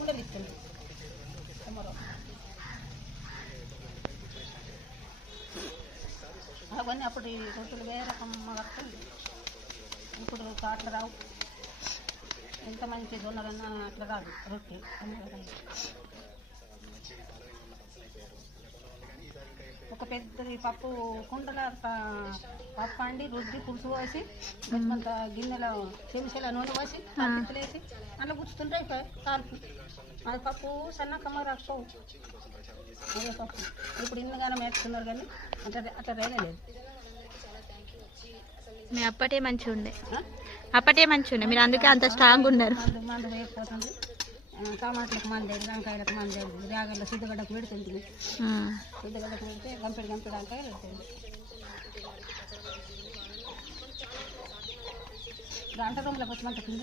కూడా ఇస్తుంది అవన్నీ అప్పుడు ఈ రొట్టెలు వేరే రకం వస్తుంది. ఇప్పుడు అట్లా రావు. ఎంత మంచి జొన్నలన్నా అట్లా రాదు రొట్టె. ఒక పెద్ద పప్పు కుండల పప్పు అండి రుద్ది పులుసు పోసి కొంత గిన్నెలో చెంచాల నూనె పోసి వేసి అలా గుచ్చుతుంటే కాల్పు. అది పప్పు సన్న కమ్మ రాకపోవు. అదే పప్పు ఇప్పుడు ఇన్నగానే మేస్తున్నారు కానీ అట్లా అట్లా రేగలేదు. మీ అప్పటే మంచిగా ఉండే, అప్పటే మంచిగా ఉండే, మీరు అందుకే అంత స్ట్రాంగ్ ఉన్నారు. మందు వేయకపోతుంది. టమాటాలకు మందేడు, వంకాయలకు మందేడు, రాగల్లో సిద్ధగడ్డకు పెడుతుంది. సిద్ధగడ్డకు పెడితే గంపెడు వంకాయ పెడుతుంది. గంట రూమ్లోకి వచ్చి మంట కింద